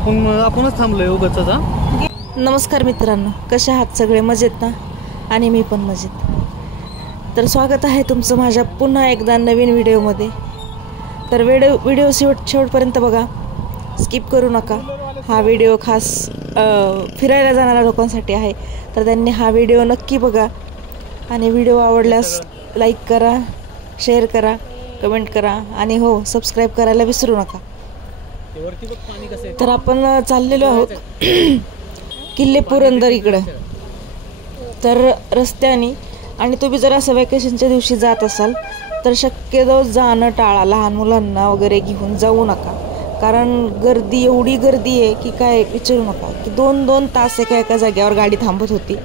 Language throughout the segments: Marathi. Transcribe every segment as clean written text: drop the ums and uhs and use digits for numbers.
आपणच थांबलोय उगाचच. नमस्कार मित्रांनो, कसे आहात सगळे? मजेत ना? आणि मी पण मजेत. तर स्वागत आहे तुमचं माझ्या पुन्हा एकदा नवीन व्हिडिओमध्ये. तर व्हिडिओ शेवटपर्यंत बघा, स्किप करू नका. हा व्हिडिओ खास फिरायला जाणाऱ्या लोकांसाठी आहे, तर त्यांनी हा व्हिडिओ नक्की बघा. आणि व्हिडिओ आवडल्यास लाईक करा, शेअर करा, कमेंट करा आणि हो, सबस्क्राईब करायला विसरू नका. तर आपण चाललेलो आहोत किल्ले पुरंदर इकडं. तर रस्त्याने, आणि तुम्ही जर असं वॅकेशनच्या दिवशी जात असाल तर शक्यतो जाणं टाळा. लहान मुलांना वगैरे घेऊन जाऊ नका, कारण एवढी गर्दी आहे की काय विचारू नका. की 2-2 तास एका जागेवर गाडी थांबत होती.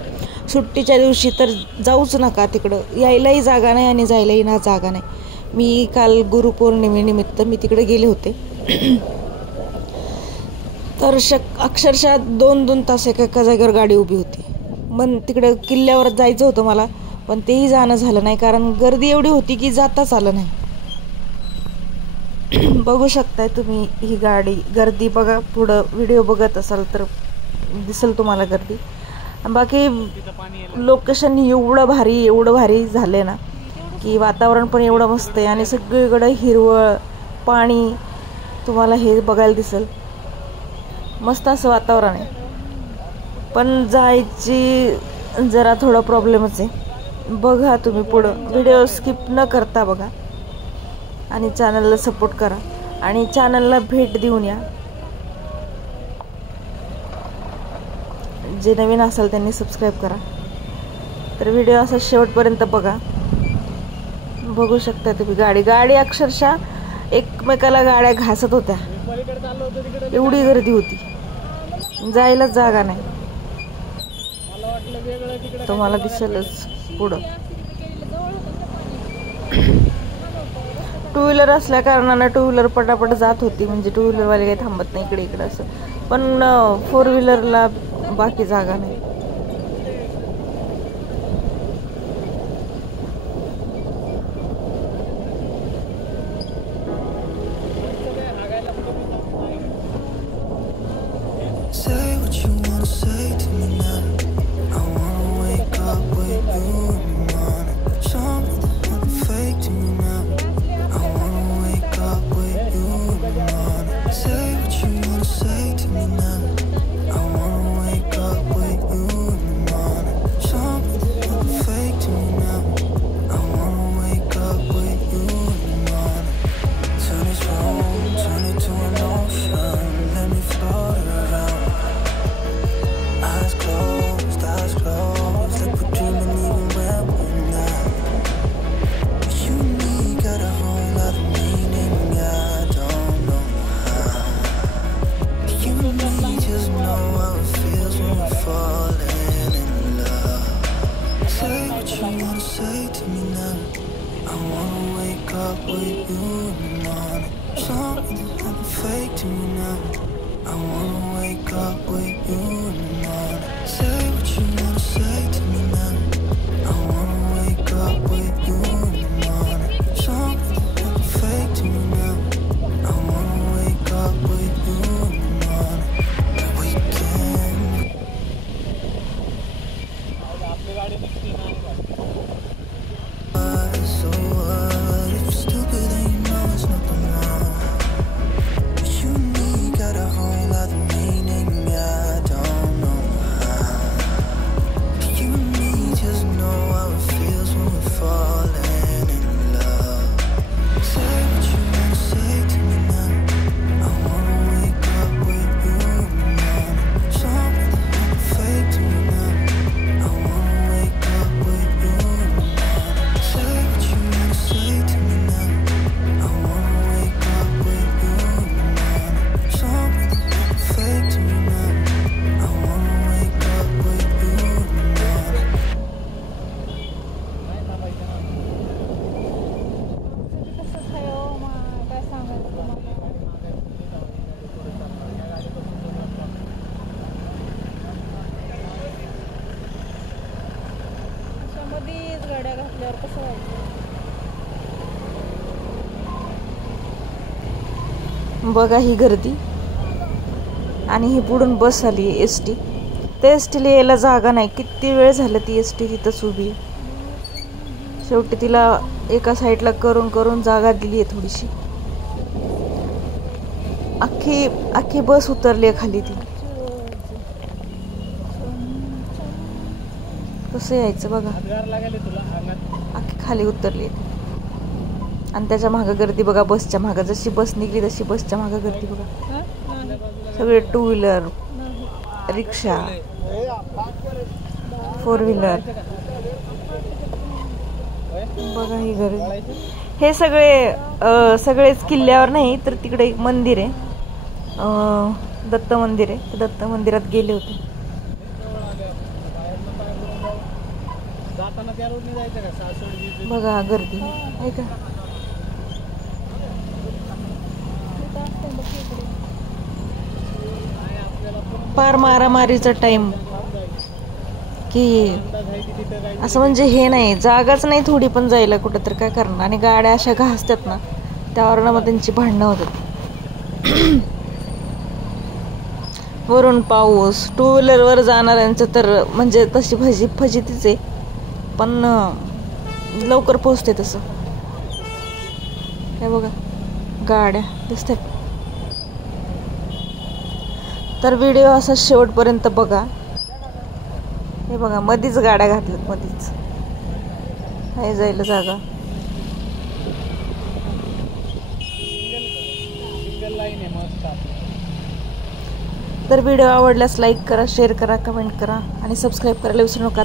सुट्टीच्या दिवशी तर जाऊच नका तिकडं. यायलाही जागा नाही आणि जायलाही जागा नाही. मी काल गुरुपौर्णिमेनिमित्त मी तिकडे गेले होते. तर अक्षरशः 2-2 तास एका जागेवर गाडी उभी होती. मग तिकडे किल्ल्यावर जायचं होतं मला, पण तेही जाणं झालं नाही, कारण गर्दी एवढी होती की जाताच आलं नाही. बघू शकताय तुम्ही ही गर्दी बघा. पुढं व्हिडिओ बघत असाल तर दिसेल तुम्हाला गर्दी. बाकी लोकेशन एवढं भारी झाले ना, की वातावरण पण एवढं मस्त आहे आणि सगळीकडे हिरवळ, पाणी तुम्हाला हे बघायला दिसेल. मस्त असं वातावरण आहे. पण जायची जरा थोडा प्रॉब्लेमच आहे. बघा तुम्ही पुढं, व्हिडिओ स्किप न करता बघा आणि चॅनलला सपोर्ट करा आणि चॅनलला भेट देऊन या. जे नवीन असाल त्यांनी सबस्क्राईब करा. तर व्हिडिओ असा शेवटपर्यंत बघा. बघू शकता तुम्ही गाडी अक्षरशः एकमेकाला गाड्या घासत होत्या, एवढी गर्दी होती. जायला जागा नाही. तुम्हाला दिसेलच पुढं. टू व्हीलर असल्या कारणानं टू व्हीलर पटापट जात होती, म्हणजे टू व्हीलरवाले काही थांबत नाही इकडे असं. पण 4 व्हीलरला बाकी जागा नाही. बघा ही गर्दी. आणि ही पुढून बस आली एस टी. त्या एस टीला यायला जागा नाही. किती वेळ झालं ती एस टी तिथंच उभी आहे. शेवटी तिला एका साईडला करून करून जागा दिली आहे थोडीशी. अख्खी बस उतरली आहे खाली. ती कसं यायचं बघा. अख्खी खाली उतरली आहे. आणि त्याच्या मागं गर्दी बघा. बसच्या मागं जशी बस निघली तशी बसच्या मागं गर्दी बघा. सगळे 2 व्हीलर, रिक्षा, 4 व्हीलर बघा. ही गर्दी. हे सगळेच किल्ल्यावर नाही तर तिकडे एक मंदिर आहे, दत्त मंदिर आहे. दत्त मंदिरात गेले होते. बघा गर्दी आहे का. फार मारामारीचा टाइम की असं म्हणजे हे नाही, जागाच नाही थोडी पण जायला कुठं तर काय करणार. आणि गाड्या अशा घासतात ना त्यावर ना मग त्यांची भांडणं होतात. वरून पाऊस. 2 व्हीलरवर जाणाऱ्यांचं तर म्हणजे तशी फजितीच आहे. पण लवकर पोहोचते तसं. काय बघा गाड्या दिसतात. तर व्हिडिओ असा शेवटपर्यंत बघा. हे बघा मधीच गाड्या घातल्यात. मधीच आहे जायला जागा. तर व्हिडिओ आवडल्यास लाईक करा, शेअर करा, कमेंट करा आणि सबस्क्राईब करायला विसरू नका.